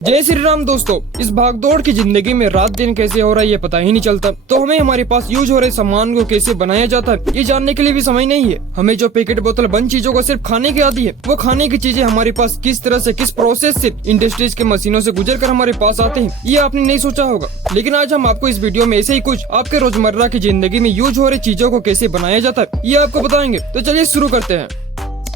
जय श्री राम दोस्तों। इस भागदौड़ की जिंदगी में रात दिन कैसे हो रहा है ये पता ही नहीं चलता, तो हमें हमारे पास यूज हो रहे सामान को कैसे बनाया जाता है ये जानने के लिए भी समय नहीं है। हमें जो पैकेट बोतल बंद चीजों को सिर्फ खाने की आती है, वो खाने की चीजें हमारे पास किस तरह से किस प्रोसेस से इंडस्ट्रीज के मशीनों से गुजर कर हमारे पास आते हैं ये आपने नहीं सोचा होगा। लेकिन आज हम आपको इस वीडियो में ऐसे ही कुछ आपके रोजमर्रा की जिंदगी में यूज हो रही चीजों को कैसे बनाया जाता है ये आपको बताएंगे। तो चलिए शुरू करते हैं।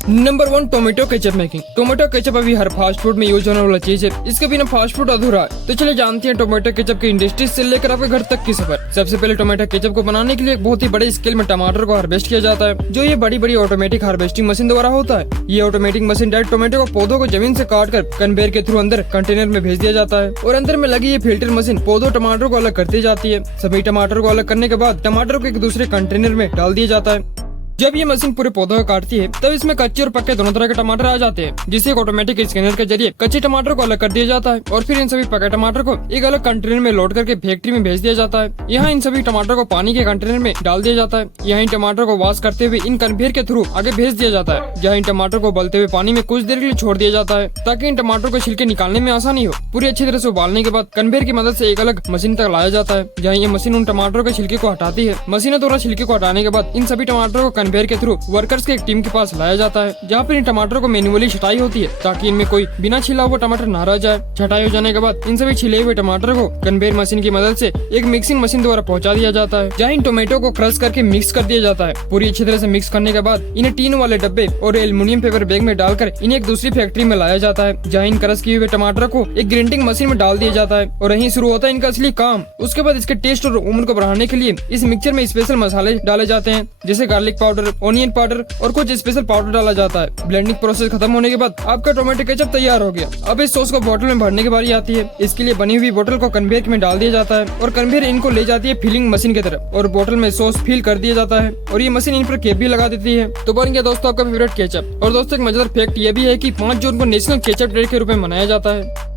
Number 1, tomato ketchup making. Tomato ketchup अभी हर फास्ट फूड में यूज होने वाला चीज है, इसके बिना फास्ट फूड अधूरा है। तो चलिए जानते हैं टोमेटो केचप की इंडस्ट्री से लेकर आपके घर तक की सफर। सबसे पहले टोमेटो केचप को बनाने के लिए बहुत ही बड़े स्केल में टमाटर को हार्वेस्ट किया जाता है, जो ये बड़ी बड़ी ऑटोमेटिक हार्वेस्टिंग मशीन द्वारा होता है। ये ऑटोमेटिक मशीन डायरेक्ट टोमेटो को पौधों को जमीन से काट कर कन्वेयर के थ्रू अंदर कंटेनर में भेज दिया जाता है, और अंदर में लगी ये फिल्टर मशीन पौधों टमाटर को अलग करती जाती है। सभी टमाटर को अलग करने के बाद टमाटर को एक दूसरे कंटेनर में डाल दिया जाता है। जब ये मशीन पूरे पौधों को काटती है तब इसमें कच्चे और पक्के दोनों तरह के टमाटर आ जाते हैं, जिसे एक ऑटोमेटिक स्कैनर के जरिए कच्चे टमाटर को अलग कर दिया जाता है, और फिर इन सभी पके टमाटर को एक अलग कंटेनर में लोड करके फैक्ट्री में भेज दिया जाता है। यहाँ इन सभी टमाटर को पानी के कंटेनर में डाल दिया जाता है। यहाँ इन टमाटर को वॉश करते हुए इन कन्वेयर के थ्रू आगे भेज दिया जाता है, जहाँ इन टमाटर को उबलते हुए पानी में कुछ देर के लिए छोड़ दिया जाता है, ताकि इन टमाटर को छिलके निकालने में आसानी हो। पूरी अच्छी तरह से उबालने के बाद कन्वेयर की मदद से एक अलग मशीन तक लाया जाता है, जहाँ ये मशीन उन टमाटरों के छिलके को हटाती है। मशीनों द्वारा छिलके को हटाने के बाद इन सभी टमाटरों को कन्वेयर के थ्रू वर्कर्स के एक टीम के पास लाया जाता है, जहाँ पर इन टमाटरों को मैन्युअली छटाई होती है, ताकि इनमें कोई बिना छिला हुआ टमाटर न रह जाए। छटाई हो जाने के बाद इन सभी छिले हुए टमाटर को कन्वेयर मशीन की मदद से एक मिक्सिंग मशीन द्वारा पहुंचा दिया जाता है, जहाँ इन टोमेटो को क्रश करके मिक्स कर दिया जाता है। पूरी अच्छी तरह से मिक्स करने के बाद इन्हें टीन वाले डब्बे और एल्युमिनियम पेपर बैग में डालकर इन्हें एक दूसरी फैक्ट्री में लाया जाता है, जहाँ इन क्रश किए हुए टमाटर को एक ग्राइंडिंग मशीन में डाल दिया जाता है, और यहीं शुरू होता है इनका असली काम। उसके बाद इसके टेस्ट और उम्र को बढ़ाने के लिए इस मिक्सचर में स्पेशल मसाले डाले जाते हैं, जैसे गार्लिक पाउडर, ऑनियन पाउडर और कुछ स्पेशल पाउडर डाला जाता है। ब्लेंडिंग प्रोसेस खत्म होने के बाद आपका टोमेटो केचप तैयार हो गया। अब इस सॉस को बोतल में भरने की बारी आती है। इसके लिए बनी हुई बोतल को कन्वेयर में डाल दिया जाता है, और कन्वेयर इनको ले जाती है फिलिंग मशीन की तरफ, और बोतल में सॉस फिल कर दिया जाता है, और ये मशीन इन पर कैप भी लगा देती है। तो बन गया दोस्तों आपका फेवरेट केचप। और दोस्तों एक मजेदार फैक्ट ये भी है कि 5 जून को नेशनल केचप डे के रूप में मनाया जाता है।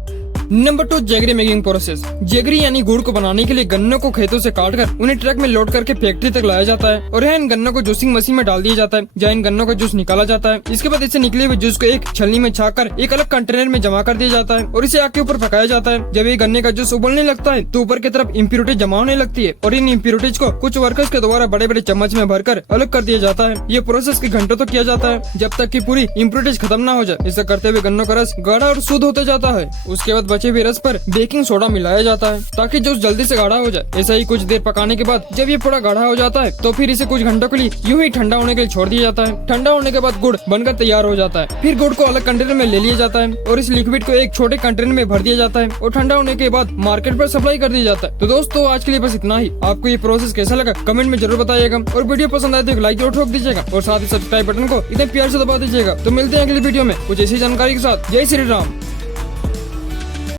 Number 2, jaggery making process. Jaggery यानी गुड़ को बनाने के लिए गन्नों को खेतों से काटकर उन्हें ट्रक में लोड करके फैक्ट्री तक लाया जाता है, और यहाँ इन गन्नों को जूसिंग मशीन में डाल दिया जाता है, जहाँ इन गन्नों का जूस निकाला जाता है। इसके बाद इससे निकले हुए जूस को एक छलनी में छाकर एक अलग कंटेनर में जमा कर दिया जाता है, और इसे आग के ऊपर पकाया जाता है। जब ये गन्ने का जूस उबलने लगता है तो ऊपर की तरफ इम्प्योरिटी जमा होने लगती है, और इन इम्प्योरिटीज को कुछ वर्कर्स के द्वारा बड़े बड़े चम्मच में भरकर अलग कर दिया जाता है। ये प्रोसेस के घंटों तक किया जाता है, जब तक की पूरी इम्प्योरिटीज खत्म न हो जाए। ऐसा करते हुए गन्नों का रस गाढ़ा और शुद्ध होता जाता है। उसके बाद बचे हुए रस पर बेकिंग सोडा मिलाया जाता है, ताकि जूस जल्दी से गाढ़ा हो जाए। ऐसा ही कुछ देर पकाने के बाद जब ये थोड़ा गाढ़ा हो जाता है तो फिर इसे कुछ घंटों के लिए यूं ही ठंडा होने के लिए छोड़ दिया जाता है। ठंडा होने के बाद गुड़ बनकर तैयार हो जाता है। फिर गुड़ को अलग कंटेनर में ले लिया जाता है, और इस लिक्विड को एक छोटे कंटेनर में भर दिया जाता है, और ठंडा होने के बाद मार्केट पर सप्लाई कर दिया जाता है। तो दोस्तों आज के लिए बस इतना ही। आपको ये प्रोसेस कैसा लगा कमेंट में जरूर बताइएगा, और वीडियो पसंद आए तो एक लाइक जरूर ठोक दीजिएगा, और साथ ही सब्सक्राइब बटन को इतने प्यार से दबा दीजिएगा। तो मिलते हैं अगली वीडियो में कुछ ऐसी जानकारी के साथ। जय श्री राम।